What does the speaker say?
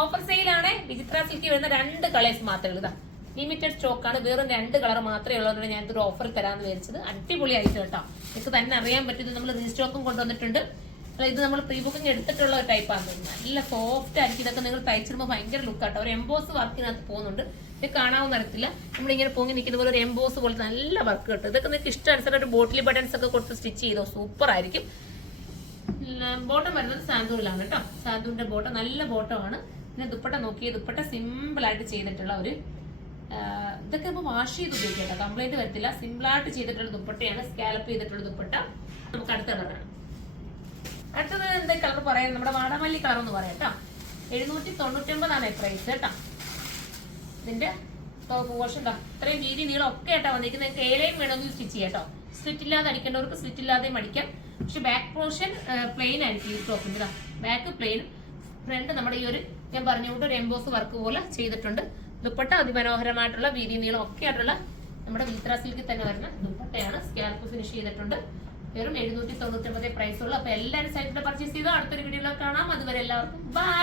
Offer സെയിലാണ്. വിചിത്ര silk വരുന്ന 2 colours മാത്രമേ ഉള്ളൂ. ലിമിറ്റഡ് സ്റ്റോക്കാണ്, വെറും 2 കളർ മാത്രമേ ഉള്ളതുകൊണ്ട് ഞാൻ ഇതൊരു ഓഫർ തരാമെന്ന് വിചാരിച്ചത്. അടിപൊളിയായിട്ട് കേട്ടോ, നിങ്ങൾക്ക് തന്നെ അറിയാൻ പറ്റും. ഇത് നമ്മൾ റീസ്റ്റോക്കും കൊണ്ടുവന്നിട്ടുണ്ട്. ഇത് നമ്മൾ പ്രീ ബുക്കിംഗ് എടുത്തിട്ടുള്ള ഒരു ടൈപ്പാണ്. നല്ല സോഫ്റ്റ് ആയിരിക്കും. ഇതൊക്കെ നിങ്ങൾ തയ്ച്ചിടുമ്പോൾ ഭയങ്കര ലുക്കാട്ടോ. ഒരു എംബോസ് വർക്കിനകത്ത് പോകുന്നുണ്ട്. ഇത് കാണാവുന്ന അറിയത്തില്ല, നമ്മളിങ്ങനെ പൊങ്ങി നിൽക്കുന്ന പോലെ ഒരു എംബോസ് പോലെ നല്ല വർക്ക് കിട്ടും. ഇതൊക്കെ നിങ്ങൾക്ക് ഇഷ്ടമനുസരിച്ച് ഒരു ബോട്ടിൽ ബട്ടൺസ് ഒക്കെ കൊടുത്ത് സ്റ്റിച്ച് ചെയ്തോ, സൂപ്പർ ആയിരിക്കും. ബോട്ടം വരുന്നത് സാന്തൂരിലാണ് കേട്ടോ. സാന്തൂരിന്റെ ബോട്ടം നല്ല ബോട്ടമാണ്. പിന്നെ ദുപ്പട്ട നോക്കിയേ, ദുപ്പട്ട സിമ്പിൾ ആയിട്ട് ചെയ്തിട്ടുള്ള ഒരു ഇതൊക്കെ ഇപ്പൊ വാഷ് ചെയ്ത് ഉപയോഗിക്കാം, കംപ്ലൈന്റ് വരത്തില്ല. സിമ്പിൾ ആയിട്ട് ചെയ്തിട്ടുള്ള ദുപ്പട്ടയാണ്, സ്കാലപ്പ് ചെയ്തിട്ടുള്ള ദുപ്പട്ട. നമുക്ക് അടുത്ത കളറാണ്. അടുത്തത് എന്താ കളർ പറയാം, നമ്മുടെ വാടാമല്ലി കളർ എന്ന് പറയാം കേട്ടോ. 799 പ്രൈസ് കേട്ടോ. ഇതിന്റെ പോർഷൻ ഉണ്ടോ, ഇത്രയും വീതി നീളം ഒക്കെ ആയിട്ടാ വന്നിരിക്കുന്നത്. നിങ്ങൾക്ക് ഏലയും വേണമെങ്കിൽ സ്റ്റിച്ച് ചെയ്യാം കേട്ടോ. സ്ലിറ്റ് ഇല്ലാതെ അടിക്കേണ്ടവർക്ക് സ്ലിറ്റ് ഇല്ലാതെയും അടിക്കാം. പക്ഷെ ബാക്ക് പോർഷൻ പ്ലെയിൻ ആയിരിക്കും ഈ ടോപ്പിന്റെ. ബാക്ക് പ്ലെയിനും ഫ്രണ്ട് നമ്മുടെ ഈ ഒരു ഞാൻ പറഞ്ഞുകൊണ്ട് ഒരു എംബോസ് വർക്ക് പോലെ ചെയ്തിട്ടുണ്ട്. ദുപ്പട്ട അതിമനോഹരമായിട്ടുള്ള വീതി നീളം ഒക്കെ ആയിട്ടുള്ള നമ്മുടെ വിചിത്ര സിൽക്കിൽ തന്നെ വരുന്ന ദുപ്പട്ടയാണ്. സ്കാൽപ്പ് ഫിനിഷ് ചെയ്തിട്ടുണ്ട്. വെറും 799 പ്രൈസ് ഉള്ളൂ. അപ്പൊ എല്ലാവരും സൈറ്റിൽ പർച്ചേസ് ചെയ്തോ. അടുത്തൊരു വീഡിയോയിൽ കാണാം. അതുവരെ എല്ലാവർക്കും ബൈ.